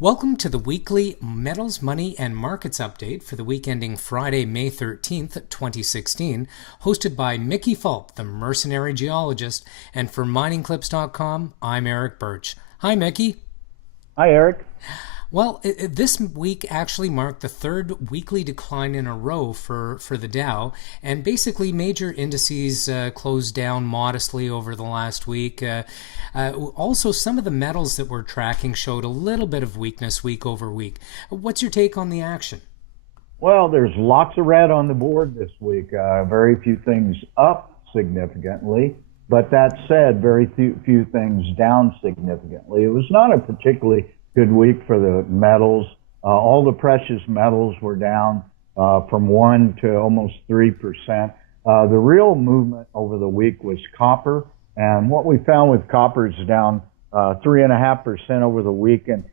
Welcome to the weekly Metals, Money, and Markets update for the week ending Friday, May 13th, 2016, hosted by Mickey Fulp, the Mercenary Geologist, and for miningclips.com, I'm Eric Bertsch. Hi, Mickey. Hi, Eric. Well, this week actually marked the third weekly decline in a row for the Dow, and basically major indices closed down modestly over the last week. Also, some of the metals that we're tracking showed a little bit of weakness week over week. What's your take on the action? Well, there's lots of red on the board this week. Very few things up significantly, but that said, very few things down significantly. It was not a particularly good week for the metals. All the precious metals were down from 1 to almost 3%. The real movement over the week was copper. And what we found with copper is down 3.5% over the week. And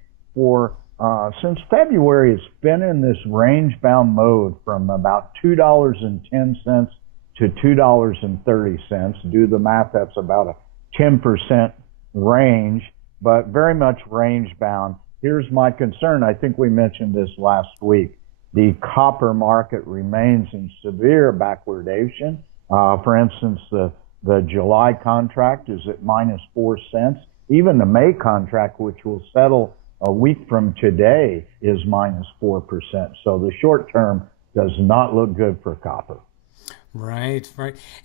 since February, it's been in this range-bound mode from about $2.10 to $2.30. Do the math, that's about a 10% range, but very much range-bound. Here's my concern. I think we mentioned this last week. The copper market remains in severe backwardation. For instance, the July contract is at minus 4 cents. Even the May contract, which will settle a week from today, is minus 4%. So the short term does not look good for copper. Right.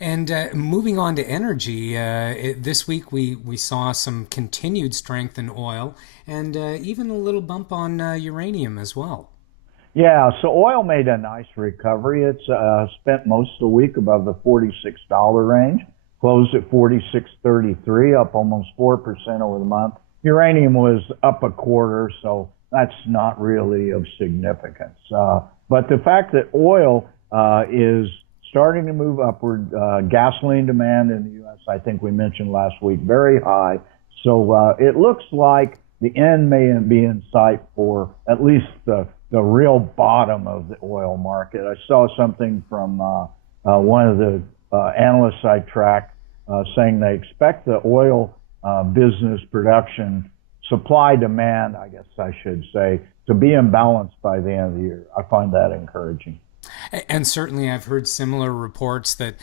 And moving on to energy, this week we saw some continued strength in oil and even a little bump on uranium as well. Yeah, so oil made a nice recovery. It's spent most of the week above the $46 range, closed at 46.33, up almost 4% over the month. Uranium was up a quarter, so that's not really of significance. But the fact that oil is starting to move upward, gasoline demand in the U.S., I think we mentioned last week, very high. So it looks like the end may be in sight for at least the real bottom of the oil market. I saw something from one of the analysts I track saying they expect the oil business production, supply demand, I guess I should say, to be imbalanced by the end of the year. I find that encouraging. And certainly I've heard similar reports that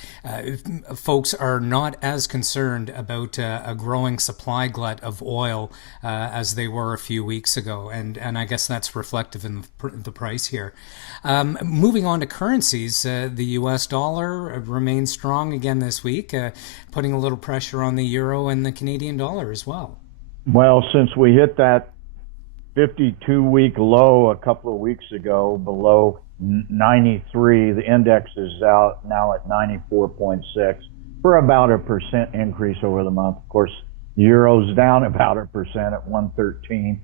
folks are not as concerned about a growing supply glut of oil as they were a few weeks ago. And I guess that's reflective in the price here. Moving on to currencies, the US dollar remains strong again this week, putting a little pressure on the euro and the Canadian dollar as well. Well, since we hit that 52-week low a couple of weeks ago, below 93, the index is out now at 94.6 for about a percent increase over the month. Of course, the euro's down about a percent at 113.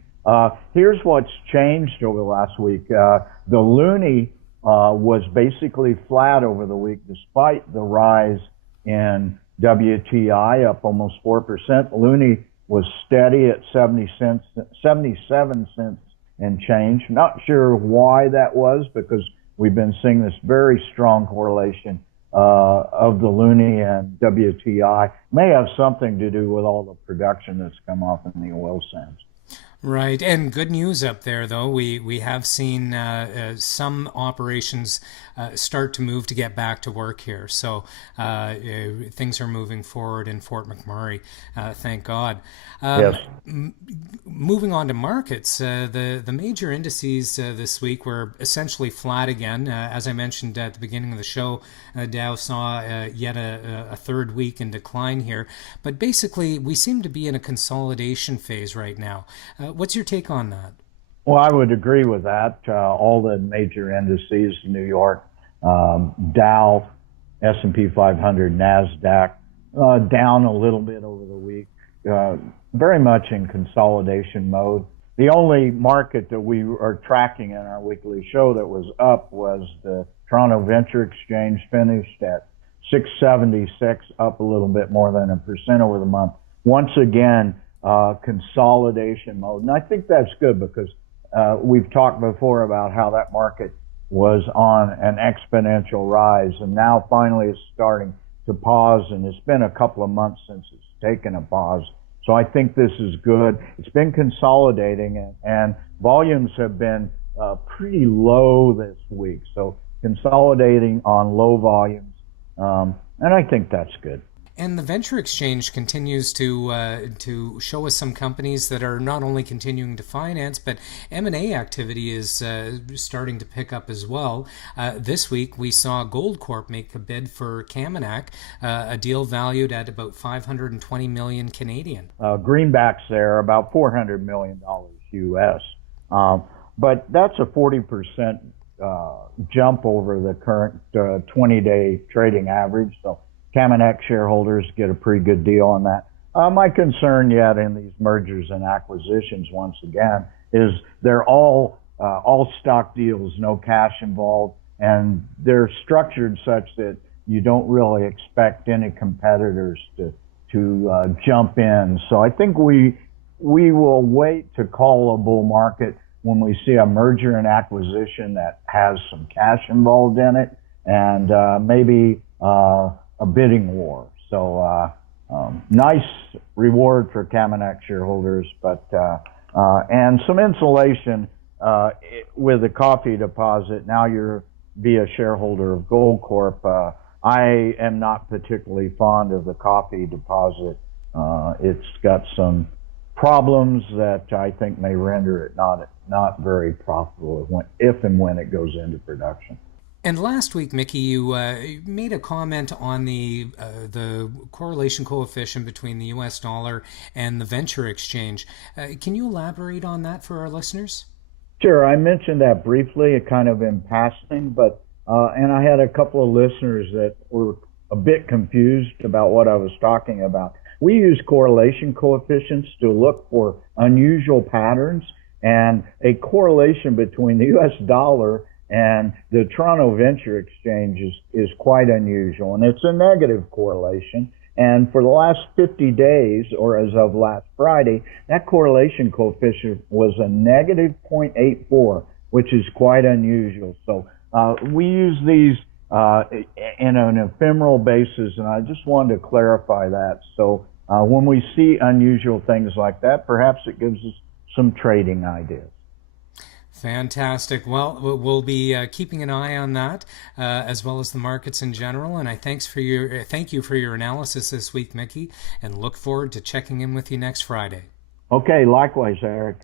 Here's what's changed over the last week. The loonie was basically flat over the week despite the rise in WTI, up almost 4%. Loonie was steady at 77 cents and change. Not sure why that was, because we've been seeing this very strong correlation of the loonie and WTI. May have something to do with all the production that's come off in the oil sands. Right, and good news up there, though. We have seen some operations start to move to get back to work here. So things are moving forward in Fort McMurray, thank God. Yes. Moving on to markets, the major indices this week were essentially flat again. As I mentioned at the beginning of the show, Dow saw yet a third week in decline here. But basically, we seem to be in a consolidation phase right now. What's your take on that? Well, I would agree with that. All the major indices, New York, Dow, S&P 500, NASDAQ, down a little bit over the week, very much in consolidation mode. The only market that we are tracking in our weekly show that was up was the Toronto Venture Exchange, finished at 676, up a little bit more than a percent over the month. Once again, consolidation mode. And I think that's good because we've talked before about how that market was on an exponential rise, and now finally it's starting to pause, and it's been a couple of months since it's taken a pause. So I think this is good. It's been consolidating, and volumes have been pretty low this week. So consolidating on low volumes, and I think that's good. And the venture exchange continues to show us some companies that are not only continuing to finance, but M&A activity is starting to pick up as well. This week we saw Goldcorp make a bid for Kaminak, a deal valued at about 520 million Canadian. Greenbacks there about $400 million US, but that's a 40% jump over the current 20-day trading average. So Kaminak shareholders get a pretty good deal on that. My concern yet in these mergers and acquisitions, once again, is they're all stock deals, no cash involved, and they're structured such that you don't really expect any competitors to jump in. So I think we will wait to call a bull market when we see a merger and acquisition that has some cash involved in it, and maybe a bidding war. So nice reward for Kaminak shareholders, but and some insulation with the coffee deposit. Now you're be a shareholder of Goldcorp. I am not particularly fond of the coffee deposit. It's got some problems that I think may render it not very profitable if and when it goes into production. And last week, Mickey, you made a comment on the correlation coefficient between the U.S. dollar and the venture exchange. Can you elaborate on that for our listeners? Sure. I mentioned that briefly, kind of in passing, but and I had a couple of listeners that were a bit confused about what I was talking about. We use correlation coefficients to look for unusual patterns, and a correlation between the U.S. dollar and the Toronto Venture Exchange is quite unusual, and it's a negative correlation. And for the last 50 days, or as of last Friday, that correlation coefficient was a negative 0.84, which is quite unusual. So we use these in an ephemeral basis, and I just wanted to clarify that. So when we see unusual things like that, perhaps it gives us some trading ideas. Fantastic. Well, we'll be keeping an eye on that, as well as the markets in general. And thank you for your analysis this week, Mickey, and look forward to checking in with you next Friday. Okay, likewise, Eric.